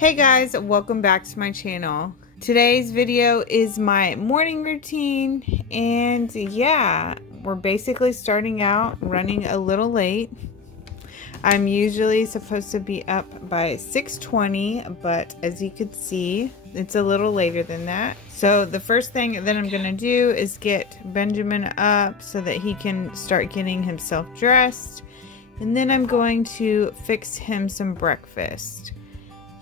Hey guys, welcome back to my channel. Today's video is my morning routine, and yeah, we're basically starting out running a little late. I'm usually supposed to be up by 6:20, but as you can see, it's a little later than that. So the first thing that I'm gonna do is get Benjamin up so that he can start getting himself dressed, and then I'm going to fix him some breakfast.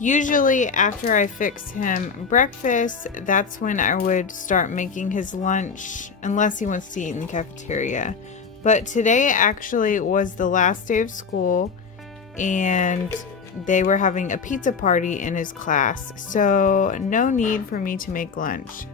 Usually after I fix him breakfast, that's when I would start making his lunch, unless he wants to eat in the cafeteria. But today actually was the last day of school, and they were having a pizza party in his class, so no need for me to make lunch.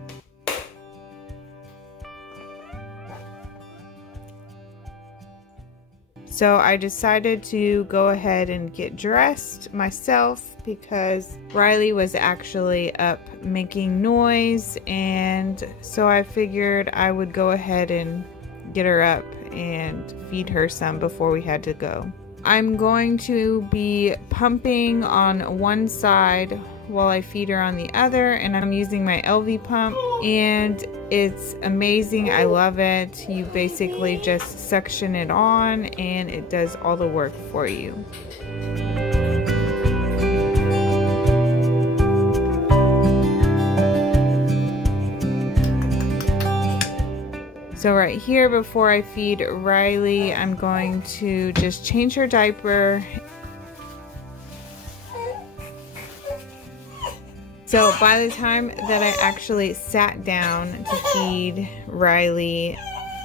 So I decided to go ahead and get dressed myself because Riley was actually up making noise, and so I figured I would go ahead and get her up and feed her some before we had to go. I'm going to be pumping on one side while I feed her on the other, and I'm using my LV pump, and it's amazing. I love it. You basically just suction it on and it does all the work for you. So right here, before I feed Riley, I'm going to just change her diaper. So by the time that I actually sat down to feed Riley,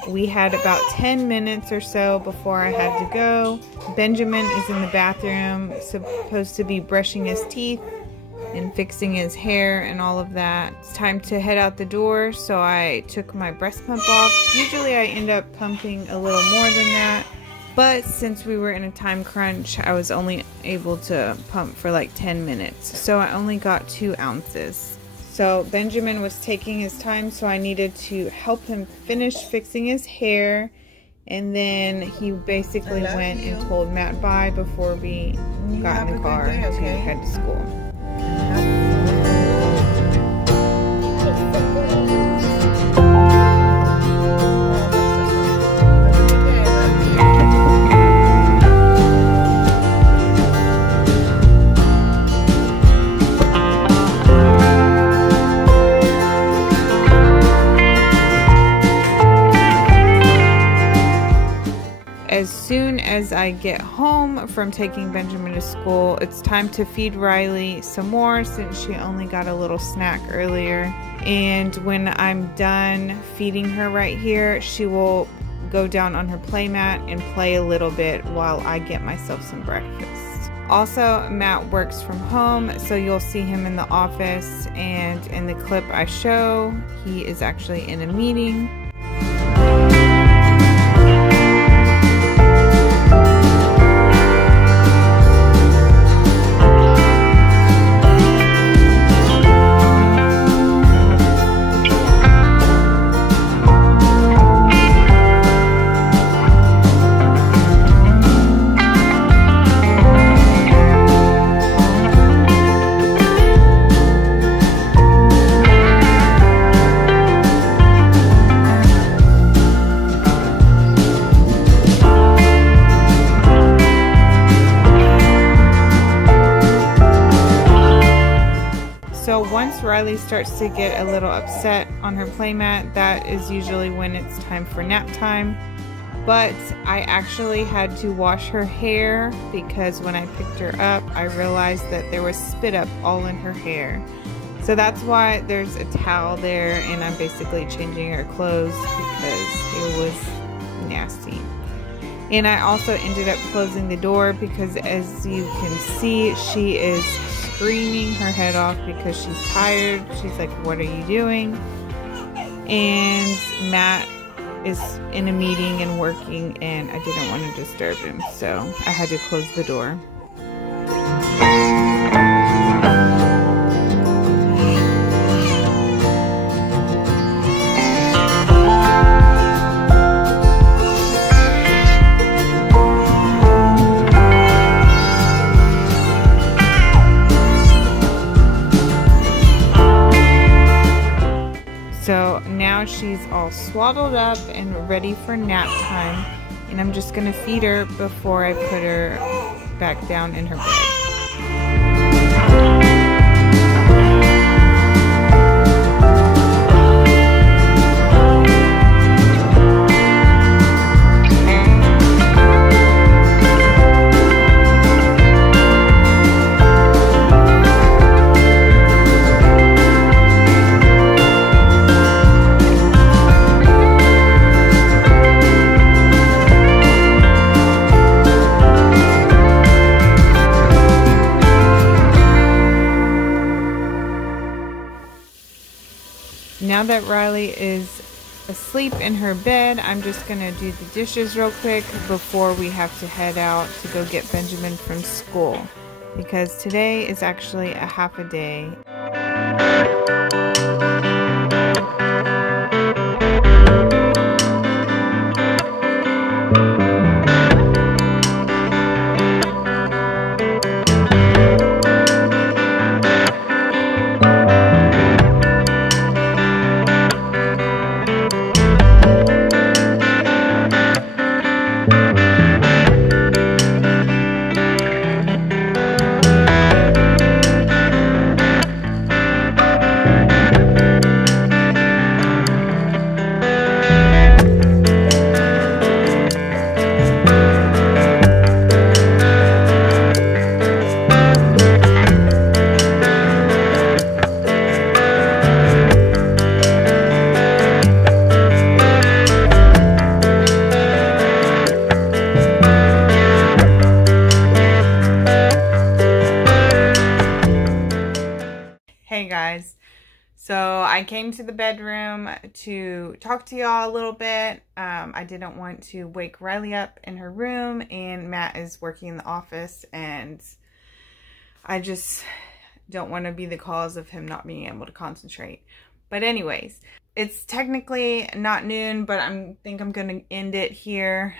we had about 10 minutes or so before I had to go. Benjamin is in the bathroom, supposed to be brushing his teeth and fixing his hair and all of that. It's time to head out the door, so I took my breast pump off. Usually I end up pumping a little more than that, but since we were in a time crunch, I was only able to pump for like 10 minutes, so I only got 2 ounces. So Benjamin was taking his time, so I needed to help him finish fixing his hair, and then he basically went and told Matt bye before we got in the car to head to school. As soon as I get home from taking Benjamin to school, it's time to feed Riley some more since she only got a little snack earlier. And when I'm done feeding her right here, she will go down on her playmat and play a little bit while I get myself some breakfast. Also, Matt works from home, so you'll see him in the office, and in the clip I show, he is actually in a meeting. So once Riley starts to get a little upset on her playmat, that is usually when it's time for nap time. But I actually had to wash her hair because when I picked her up, I realized that there was spit up all in her hair. So that's why there's a towel there, and I'm basically changing her clothes because it was nasty. And I also ended up closing the door because, as you can see, she is screaming her head off because she's tired. She's like, "What are you doing?" And Matt is in a meeting and working, and I didn't want to disturb him, so I had to close the door. swaddled up and ready for nap time, and I'm just gonna feed her before I put her back down in her bed. Now that Riley is asleep in her bed, I'm just gonna do the dishes real quick before we have to head out to go get Benjamin from school, because today is actually a half a day. Hey guys, so I came to the bedroom to talk to y'all a little bit. I didn't want to wake Riley up in her room, and Matt is working in the office, and I just don't want to be the cause of him not being able to concentrate. But anyways, it's technically not noon, but I think I'm going to end it here.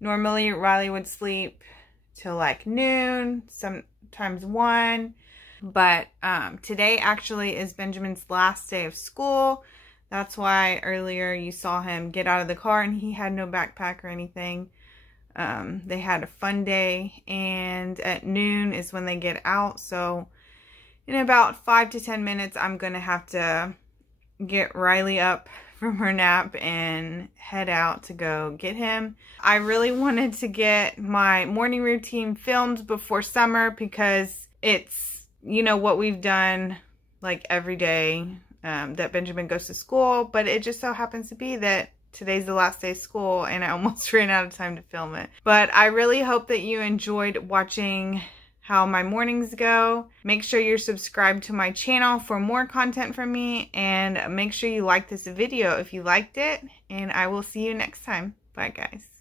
Normally Riley would sleep till like noon, sometimes 1. But today actually is Benjamin's last day of school. That's why earlier you saw him get out of the car and he had no backpack or anything. They had a fun day, and at noon is when they get out. So in about 5 to 10 minutes, I'm going to have to get Riley up from her nap and head out to go get him. I really wanted to get my morning routine filmed before summer because it's, you know, what we've done like every day that Benjamin goes to school, but it just so happens to be that today's the last day of school and I almost ran out of time to film it. But I really hope that you enjoyed watching how my mornings go. Make sure you're subscribed to my channel for more content from me, and make sure you like this video if you liked it, and I will see you next time. Bye guys.